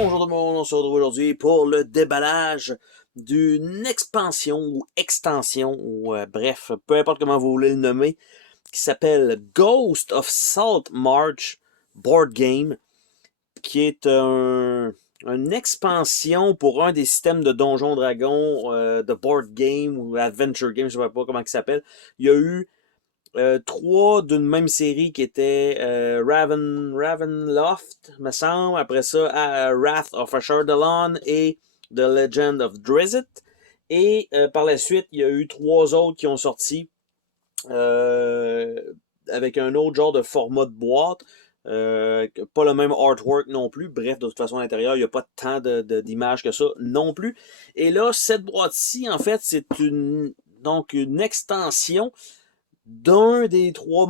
Bonjour tout le monde, on se retrouve aujourd'hui pour le déballage d'une expansion ou extension, ou bref, peu importe comment vous voulez le nommer, qui s'appelle Ghost of Salt March Board Game, qui est une expansion pour un des systèmes de Donjon Dragon, de Board Game ou Adventure Game, je ne sais pas comment il s'appelle. Il y a eu trois d'une même série qui étaient Ravenloft, me semble. Après ça, Wrath of Ashardalon et The Legend of Drizzt. Et par la suite, il y a eu trois autres qui ont sorti euh, avec un autre genre de format de boîte. Pas le même artwork non plus. Bref, de toute façon, à l'intérieur, il n'y a pas tant d'images que ça non plus. Et là, cette boîte-ci, en fait, c'est donc une extension d'un des trois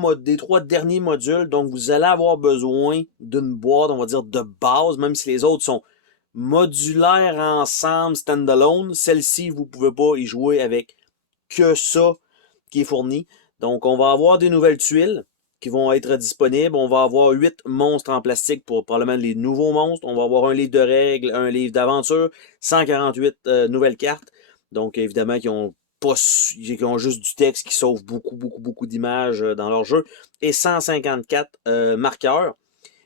derniers modules. Donc, vous allez avoir besoin d'une boîte, on va dire, de base, même si les autres sont modulaires ensemble, standalone. Celle-ci, vous ne pouvez pas y jouer avec que ça qui est fourni. Donc, on va avoir des nouvelles tuiles qui vont être disponibles. On va avoir 8 monstres en plastique pour probablement les nouveaux monstres. On va avoir un livre de règles, un livre d'aventure, 148 nouvelles cartes. Donc, évidemment, qui ont juste du texte qui sauve beaucoup d'images dans leur jeu. Et 154 marqueurs.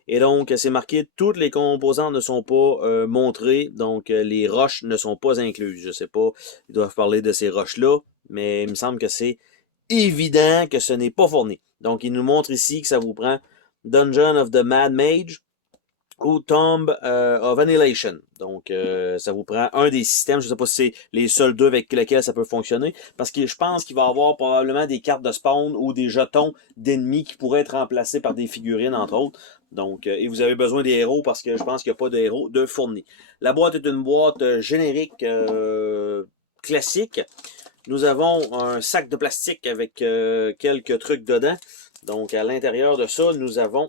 Et donc, c'est marqué, toutes les composantes ne sont pas montrées, donc les roches ne sont pas incluses. Je sais pas, ils doivent parler de ces roches-là, mais il me semble que c'est évident que ce n'est pas fourni. Donc, il nous montre ici que ça vous prend Dungeon of the Mad Mage ou Tomb of Annihilation. Donc, ça vous prend un des systèmes. Je ne sais pas si c'est les seuls deux avec lesquels ça peut fonctionner. Parce que je pense qu'il va y avoir probablement des cartes de spawn ou des jetons d'ennemis qui pourraient être remplacés par des figurines, entre autres. Donc, et vous avez besoin des héros parce que je pense qu'il n'y a pas de héros de fourni. La boîte est une boîte générique classique. Nous avons un sac de plastique avec quelques trucs dedans. Donc, à l'intérieur de ça, nous avons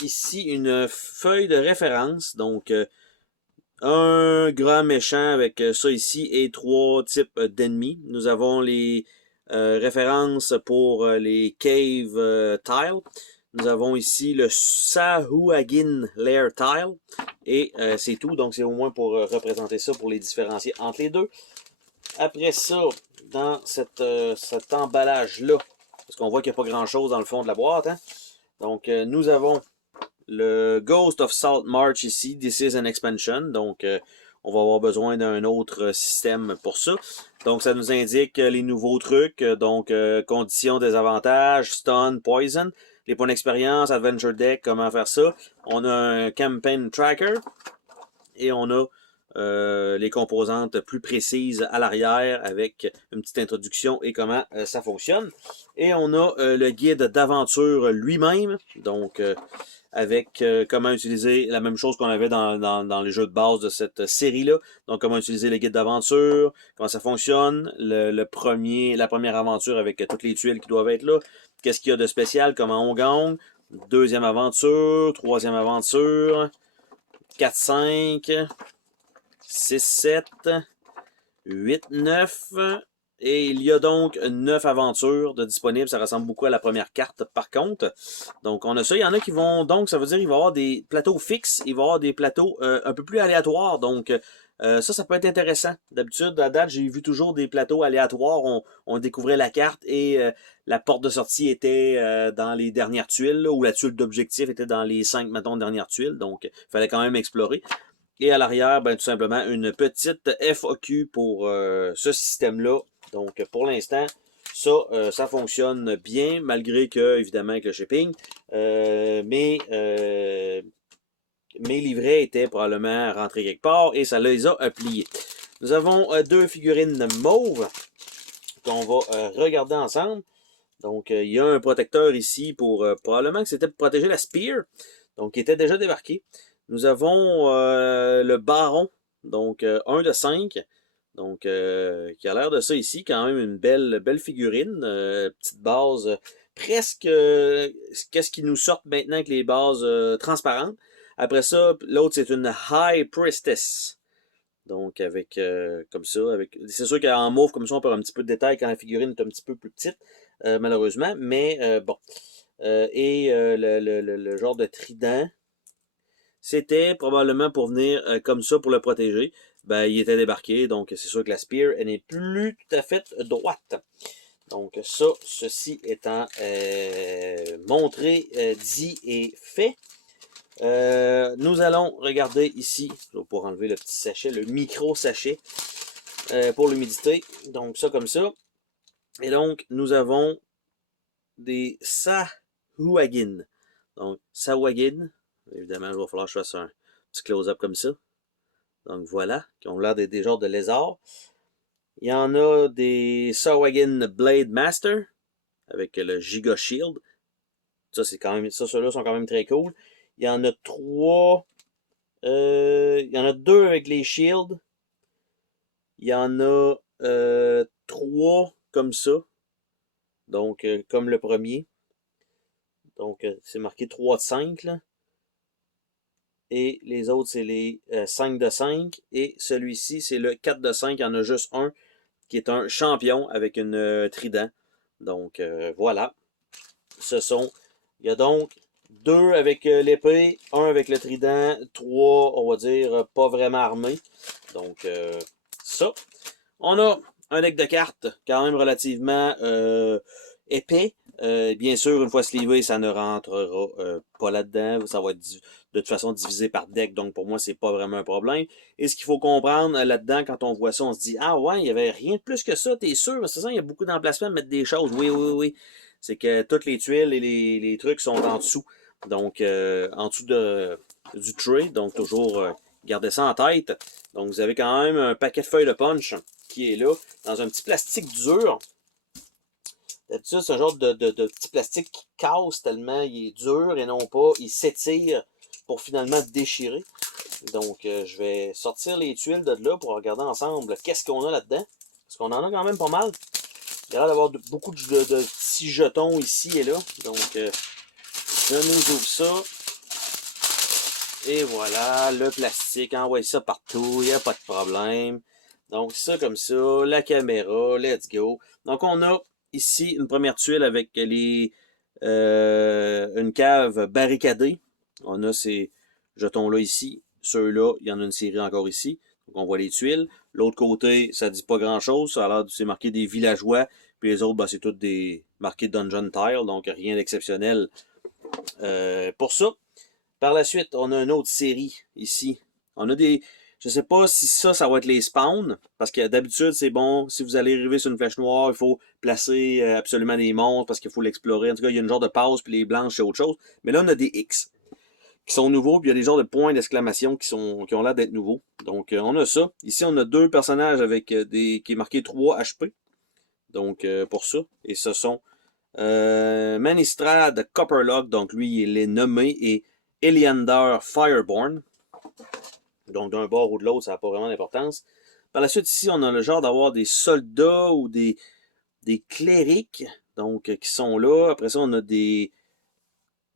ici une feuille de référence. Donc, un grand méchant avec ça ici et trois types d'ennemis. Nous avons les références pour les cave tiles. Nous avons ici le Sahuagin Lair Tile. Et c'est tout. Donc, c'est au moins pour représenter ça, pour les différencier entre les deux. Après ça, dans cet emballage-là, parce qu'on voit qu'il n'y a pas grand-chose dans le fond de la boîte, hein? Donc, nous avons le Ghost of Salt March ici. This is an expansion. Donc, on va avoir besoin d'un autre système pour ça. Donc, ça nous indique les nouveaux trucs. Donc, conditions, désavantages, stun, poison. Les points d'expérience, adventure deck, comment faire ça. On a un campaign tracker. Et on a les composantes plus précises à l'arrière avec une petite introduction et comment ça fonctionne. Et on a le guide d'aventure lui-même. Donc, avec comment utiliser la même chose qu'on avait dans les jeux de base de cette série-là. Donc, comment utiliser les guides d'aventure, comment ça fonctionne, la première aventure avec toutes les tuiles qui doivent être là, qu'est-ce qu'il y a de spécial, comment on gagne, deuxième aventure, troisième aventure, 4, 5, 6, 7, 8, 9... Et il y a donc 9 aventures de disponibles. Ça ressemble beaucoup à la première carte, par contre. Donc, on a ça. Il y en a qui vont... Donc, ça veut dire qu'il va y avoir des plateaux fixes. Il va y avoir des plateaux un peu plus aléatoires. Donc, ça peut être intéressant. D'habitude, à date, j'ai vu toujours des plateaux aléatoires. On découvrait la carte et la porte de sortie était dans les dernières tuiles, là, ou la tuile d'objectif était dans les 5, mettons, dernières tuiles. Donc, il fallait quand même explorer. Et à l'arrière, ben, tout simplement, une petite FAQ pour ce système-là. Donc, pour l'instant, ça fonctionne bien, malgré que, évidemment, avec le shipping, mes livrets étaient probablement rentrés quelque part et ça les a pliés. Nous avons deux figurines mauves qu'on va regarder ensemble. Donc, il y a un protecteur ici pour, probablement que c'était pour protéger la Spear, donc qui était déjà débarqué. Nous avons le Baron, donc 1 de 5. Donc, qui a l'air de ça ici, quand même une belle figurine, petite base, presque qu'est-ce qui nous sort maintenant avec les bases transparentes. Après ça, l'autre c'est une High Priestess. Donc, avec comme ça, c'est sûr qu'en mauve comme ça, on peut avoir un petit peu de détail quand la figurine est un petit peu plus petite, malheureusement, mais bon. Et le genre de trident c'était probablement pour venir comme ça pour le protéger. Ben, il était débarqué, donc c'est sûr que la spear, elle n'est plus tout à fait droite. Donc ça, ceci étant montré, dit et fait, nous allons regarder ici, je vais pouvoir enlever le petit sachet, le micro-sachet pour l'humidité. Donc ça comme ça. Et donc, nous avons des Sahuagin. Donc, Sahuagin, évidemment, il va falloir que je fasse un petit close-up comme ça. Donc voilà, qui ont l'air des genres de lézards. Il y en a des Sahuagin Blade Master, avec le Giga Shield. Ça, c'est quand même, ça, ceux-là sont quand même très cool. Il y en a 3. Il y en a 2 avec les shields. Il y en a 3 comme ça. Donc, comme le premier. Donc, c'est marqué 3 de 5, là. Et les autres, c'est les 5 de 5. Et celui-ci, c'est le 4 de 5. Il y en a juste un qui est un champion avec une trident. Donc, voilà. Il y a donc 2 avec l'épée, 1 avec le trident, 3, on va dire, pas vraiment armés. Donc, ça. On a un deck de cartes quand même relativement épais. Bien sûr, une fois slivé, ça ne rentrera pas là-dedans. Ça va être de toute façon divisé par deck, donc pour moi, c'est pas vraiment un problème. Et ce qu'il faut comprendre là-dedans, quand on voit ça, on se dit, ah ouais, il n'y avait rien de plus que ça, t'es sûr? C'est ça, il y a beaucoup d'emplacements à mettre des choses. Oui, oui, oui. C'est que toutes les tuiles et les trucs sont en dessous. Donc, en dessous du tray. Donc, toujours garder ça en tête. Donc, vous avez quand même un paquet de feuilles de punch qui est là, dans un petit plastique dur. D'habitude, c'est un genre de petit plastique qui casse tellement il est dur et non pas, il s'étire pour finalement déchirer. Donc, je vais sortir les tuiles de là pour regarder ensemble qu'est-ce qu'on a là-dedans. Parce qu'on en a quand même pas mal. Il y a l'air d'avoir beaucoup de petits jetons ici et là. Donc, je nous ouvre ça. Et voilà, le plastique. Envoie ça partout, il n'y a pas de problème. Donc, ça comme ça, la caméra, let's go. Donc, on a ici une première tuile avec une cave barricadée. On a ces jetons-là ici. Ceux-là, il y en a une série encore ici. Donc, on voit les tuiles. L'autre côté, ça dit pas grand-chose. Ça a l'air, c'est marqué des villageois. Puis les autres, ben, c'est toutes des marqués Dungeon Tile. Donc, rien d'exceptionnel pour ça. Par la suite, on a une autre série ici. On a des... Je sais pas si ça va être les spawns, parce que d'habitude, c'est bon, si vous allez arriver sur une flèche noire, il faut placer absolument des monstres, parce qu'il faut l'explorer. En tout cas, il y a une genre de passe, puis les blanches, c'est autre chose. Mais là, on a des X, qui sont nouveaux, puis il y a des genres de points d'exclamation qui ont l'air d'être nouveaux. Donc, on a ça. Ici, on a 2 personnages avec qui est marqué 3 HP. Donc, pour ça. Et ce sont Manistrad Copperlock, donc lui, il est nommé, et Eliander Fireborn. Donc, d'un bord ou de l'autre, ça n'a pas vraiment d'importance. Par la suite, ici, on a le genre d'avoir des soldats ou des clérics, donc, qui sont là. Après ça, on a des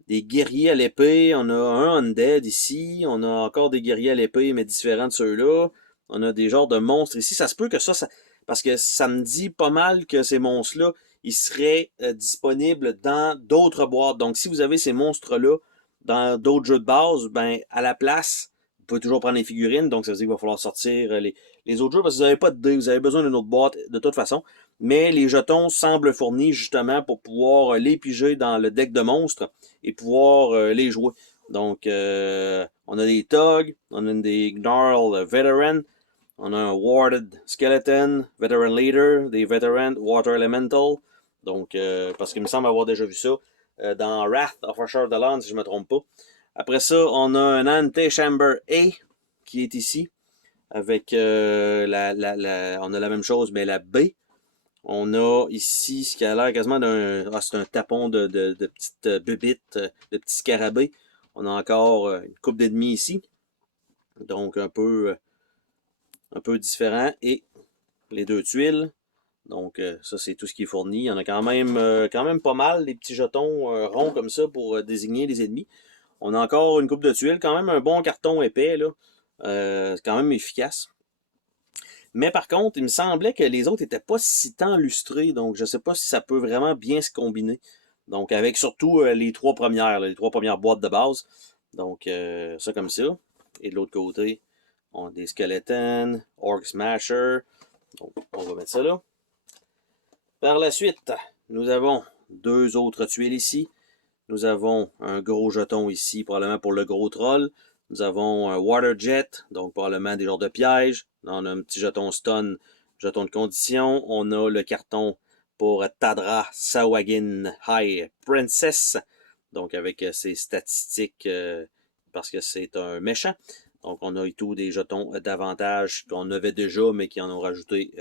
guerriers à l'épée. On a un undead ici. On a encore des guerriers à l'épée, mais différents de ceux-là. On a des genres de monstres ici. Ça se peut que ça parce que ça me dit pas mal que ces monstres-là, ils seraient disponibles dans d'autres boîtes. Donc, si vous avez ces monstres-là dans d'autres jeux de base, ben, à la place, vous pouvez toujours prendre les figurines. Donc, ça veut dire qu'il va falloir sortir les autres jeux parce que vous n'avez pas de dés. Vous avez besoin d'une autre boîte de toute façon. Mais les jetons semblent fournis justement pour pouvoir les piger dans le deck de monstres et pouvoir les jouer. Donc, on a des Thugs, on a des Gnarl Veteran, on a un Warded Skeleton, Veteran Leader, des Veteran Water Elemental. Donc, parce qu'il me semble avoir déjà vu ça dans Wrath of Ashur-Dalan, si je ne me trompe pas. Après ça, on a un Antechamber A qui est ici, avec on a la même chose, mais la B. On a ici ce qui a l'air quasiment d'un... Ah, c'est un tapon de petites bébites, de petits scarabées. On a encore une coupe d'ennemis ici. Donc un peu différent. Et les 2 tuiles. Donc ça, c'est tout ce qui est fourni. Il y en a quand même pas mal, des petits jetons ronds comme ça pour désigner les ennemis. On a encore une coupe de tuiles. Quand même un bon carton épais, là. C'est quand même efficace. Mais par contre, il me semblait que les autres n'étaient pas si tant lustrés, donc je ne sais pas si ça peut vraiment bien se combiner. Donc avec surtout les 3 premières boîtes de base. Donc, ça comme ça. Et de l'autre côté, on a des skeletons, Orc Smasher. Donc, on va mettre ça là. Par la suite, nous avons deux autres tuiles ici. Nous avons un gros jeton ici, probablement pour le gros troll. Nous avons un Water Jet, donc probablement des genres de pièges. On a un petit jeton stun, jeton de condition. On a le carton pour Tadra Sawagin High Princess, donc avec ses statistiques, parce que c'est un méchant. Donc on a et tout des jetons d'avantage qu'on avait déjà, mais qui en ont rajouté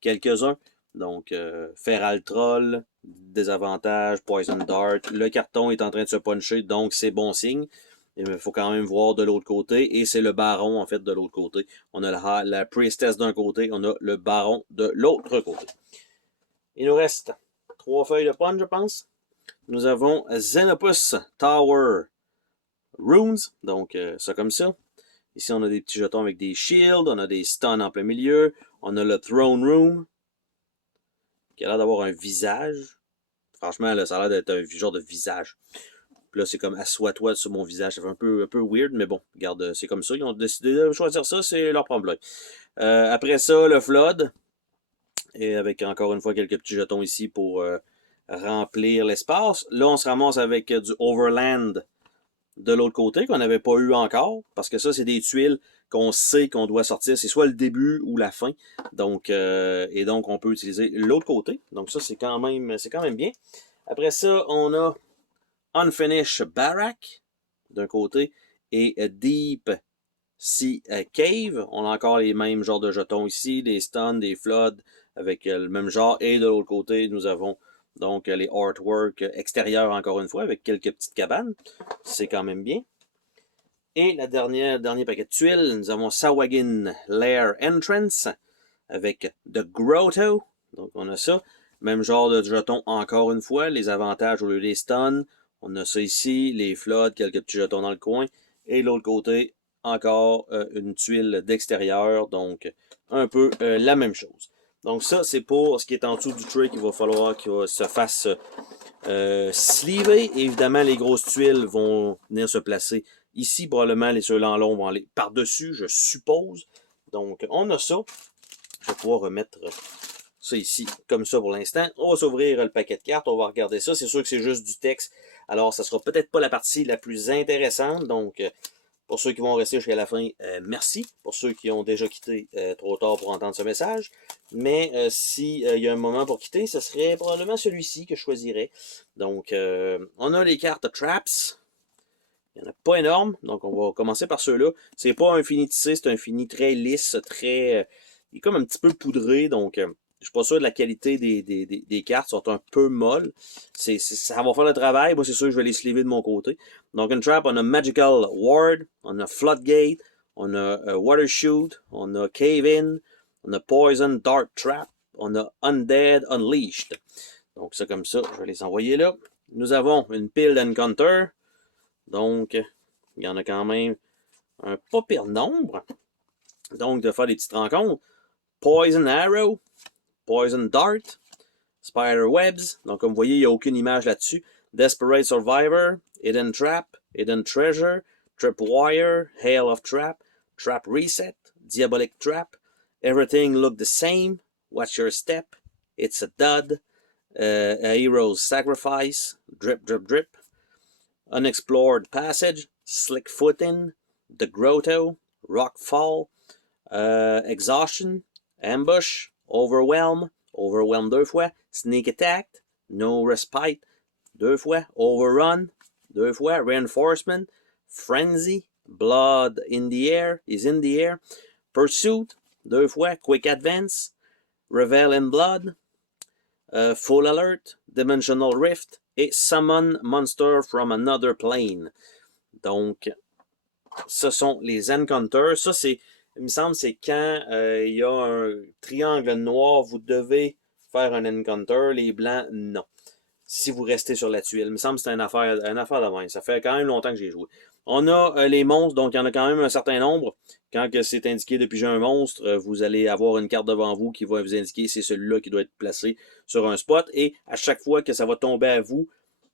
quelques-uns. Donc, Feral Troll, désavantage, Poison Dart. Le carton est en train de se puncher, donc c'est bon signe. Il faut quand même voir de l'autre côté. Et c'est le baron, en fait, de l'autre côté. On a la Priestess d'un côté, on a le baron de l'autre côté. Il nous reste 3 feuilles de punch, je pense. Nous avons Xenopus Tower Runes, donc ça comme ça. Ici, on a des petits jetons avec des shields, on a des stuns en plein milieu. On a le Throne Room, qui a l'air d'avoir un visage. Franchement, là, ça a l'air d'être un genre de visage. Puis là, c'est comme assois-toi sur mon visage. Ça fait un peu weird, mais bon, regarde, c'est comme ça. Ils ont décidé de choisir ça, c'est leur problème. Après ça, le Flood. Et avec encore une fois quelques petits jetons ici pour remplir l'espace. Là, on se ramasse avec du Overland de l'autre côté qu'on n'avait pas eu encore. Parce que ça, c'est des tuiles qu'on sait qu'on doit sortir. C'est soit le début ou la fin. Donc, et donc, on peut utiliser l'autre côté. Donc ça, c'est quand même bien. Après ça, on a Unfinished Barrack d'un côté et Deep Sea Cave. On a encore les mêmes genres de jetons ici, des stuns, des floods avec le même genre. Et de l'autre côté, nous avons donc les artworks extérieurs encore une fois avec quelques petites cabanes. C'est quand même bien. Et le dernier paquet de tuiles, nous avons Sawagin Lair Entrance avec The Grotto. Donc on a ça. Même genre de jetons encore une fois. Les avantages au lieu des stuns. On a ça ici, les floods, quelques petits jetons dans le coin. Et de l'autre côté, encore une tuile d'extérieur. Donc un peu la même chose. Donc ça, c'est pour ce qui est en dessous du tray qu'il va falloir qu'il se fasse sleever. Évidemment, les grosses tuiles vont venir se placer ici. Probablement, les ceux-là en long vont aller par-dessus, je suppose. Donc, on a ça. Je vais pouvoir remettre ça ici, comme ça pour l'instant. On va s'ouvrir le paquet de cartes, on va regarder ça. C'est sûr que c'est juste du texte. Alors, ça sera peut-être pas la partie la plus intéressante. Donc, pour ceux qui vont rester jusqu'à la fin, merci. Pour ceux qui ont déjà quitté trop tard pour entendre ce message. Mais s'il y a un moment pour quitter, ce serait probablement celui-ci que je choisirais. Donc, on a les cartes Traps. Il n'y en a pas énorme, donc on va commencer par ceux-là. C'est pas un fini tissé, c'est un fini très lisse, très... il est comme un petit peu poudré, donc je suis pas sûr de la qualité des cartes, sont un peu molles. Ça va faire le travail, moi c'est sûr que je vais les sleever de mon côté. Donc une trap, on a Magical Ward, on a Floodgate, on a Water Shoot, on a Cave In, on a Poison Dart Trap, on a Undead Unleashed. Donc ça comme ça, je vais les envoyer là. Nous avons une pile d'Encounter. Donc, il y en a quand même un pas pire nombre. Donc, de faire des petites rencontres. Poison Arrow, Poison Dart, Spider Webs. Donc, comme vous voyez, il n'y a aucune image là-dessus. Desperate Survivor, Hidden Trap, Hidden Treasure, Tripwire, Hail of Trap, Trap Reset, Diabolic Trap, Everything Look the Same, Watch Your Step, It's a Dud, A Hero's Sacrifice, Drip, Drip, Drip, Unexplored Passage, Slick Footing, The Grotto, Rockfall, Exhaustion, Ambush, Overwhelm, Overwhelm 2 fois, Sneak Attack, No Respite, 2 fois, Overrun, 2 fois, Reinforcement, Frenzy, Blood in the Air, is in the Air, Pursuit, 2 fois, Quick Advance, Revel in Blood, Full Alert, Dimensional Rift, et Summon Monster from Another Plane. Donc, ce sont les Encounters. Ça, c'est, il me semble, c'est quand il y a un triangle noir, vous devez faire un Encounter. Les blancs, non. Si vous restez sur la tuile. Il me semble que c'est une affaire de même. Ça fait quand même longtemps que j'ai joué. On a les monstres, donc il y en a quand même un certain nombre. Quand c'est indiqué de piger un monstre, vous allez avoir une carte devant vous qui va vous indiquer c'est celui-là qui doit être placé sur un spot. Et à chaque fois que ça va tomber à vous,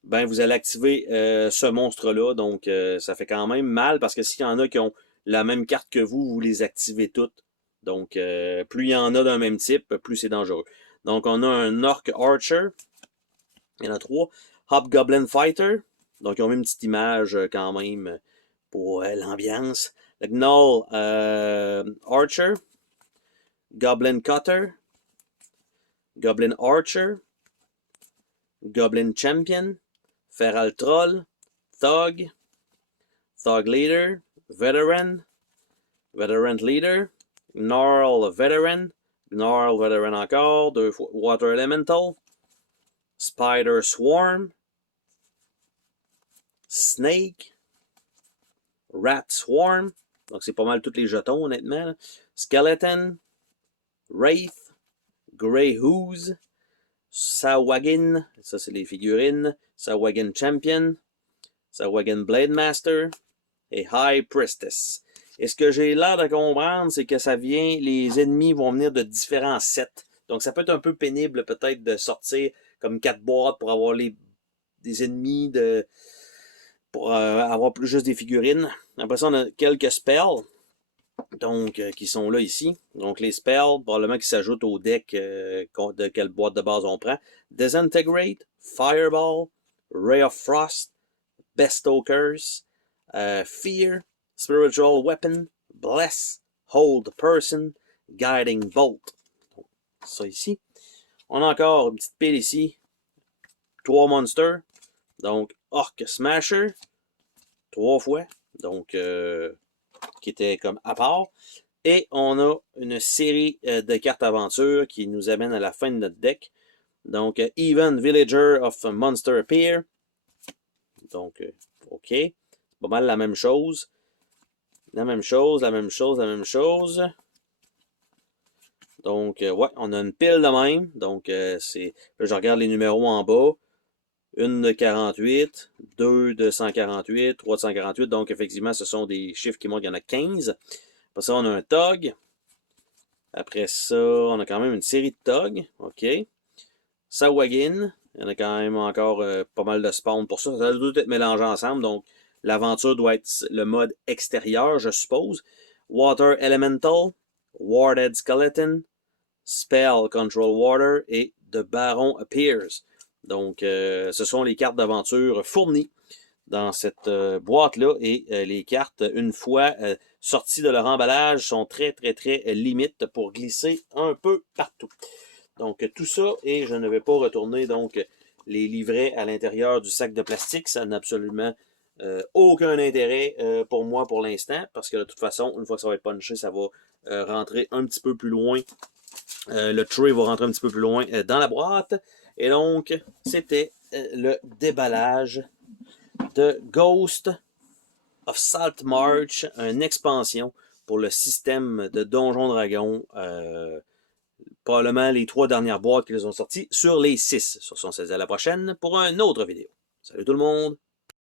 ben vous allez activer ce monstre-là. Donc, ça fait quand même mal parce que s'il y en a qui ont la même carte que vous les activez toutes. Donc, plus il y en a d'un même type, plus c'est dangereux. Donc, on a un Orc Archer. Il y en a 3. Hobgoblin Fighter. Donc, ils ont mis une petite image quand même pour l'ambiance. Le Gnoll Archer. Goblin Cutter. Goblin Archer. Goblin Champion. Feral Troll. Thug. Thug Leader. Veteran. Veteran Leader. Gnarl Veteran. Gnarl Veteran encore. 2 fois Water Elemental. Spider Swarm. Snake. Rat Swarm. Donc c'est pas mal tous les jetons honnêtement. Là. Skeleton. Wraith. Grey Ooze. Sahuagin. Ça c'est les figurines. Sahuagin Champion. Sahuagin Blade Master. Et High Priestess. Et ce que j'ai l'air de comprendre, c'est que ça vient, les ennemis vont venir de différents sets. Donc ça peut être un peu pénible peut-être de sortir comme 4 boîtes pour avoir des ennemis, pour avoir plus juste des figurines. Après ça, on a quelques spells donc qui sont là ici. Donc les spells, probablement qui s'ajoutent au deck de quelle boîte de base on prend. Disintegrate, Fireball, Ray of Frost, Bestow Curse, Fear, Spiritual Weapon, Bless, Hold Person, Guiding Bolt. Donc, ça ici. On a encore une petite pile ici. 3 monsters. Donc, Orc Smasher. 3 fois. Donc, qui était comme à part. Et on a une série de cartes aventure qui nous amène à la fin de notre deck. Donc, Even Villager of Monster Appear. Donc, OK. Pas mal la même chose. La même chose. Donc, ouais, on a une pile de même. Donc, là, je regarde les numéros en bas. Une de 48, 2 de 148, 3 de 148. Donc, effectivement, ce sont des chiffres qui montrent qu'il y en a 15. Après ça, on a un TOG. Après ça, on a quand même une série de TOG. OK. Sahuagin. Il y en a quand même encore pas mal de spawn pour ça. Ça doit être mélangé ensemble. Donc, l'aventure doit être le mode extérieur, je suppose. Water Elemental. Warded Skeleton. Spell Control Water. Et The Baron Appears. Donc, ce sont les cartes d'aventure fournies dans cette boîte-là. Et les cartes, une fois sorties de leur emballage, sont très, très, très limites pour glisser un peu partout. Donc, tout ça, et je ne vais pas retourner donc les livrets à l'intérieur du sac de plastique. Ça n'a absolument aucun intérêt pour moi pour l'instant, parce que de toute façon, une fois que ça va être punché, ça va rentrer un petit peu plus loin. Le tray va rentrer un petit peu plus loin dans la boîte. Et donc, c'était le déballage de Ghost of Saltmarsh, une expansion pour le système de Donjon Dragon. Probablement les 3 dernières boîtes qu'ils ont sorties sur les 6. Sur ce, on se dit à la prochaine pour une autre vidéo. Salut tout le monde!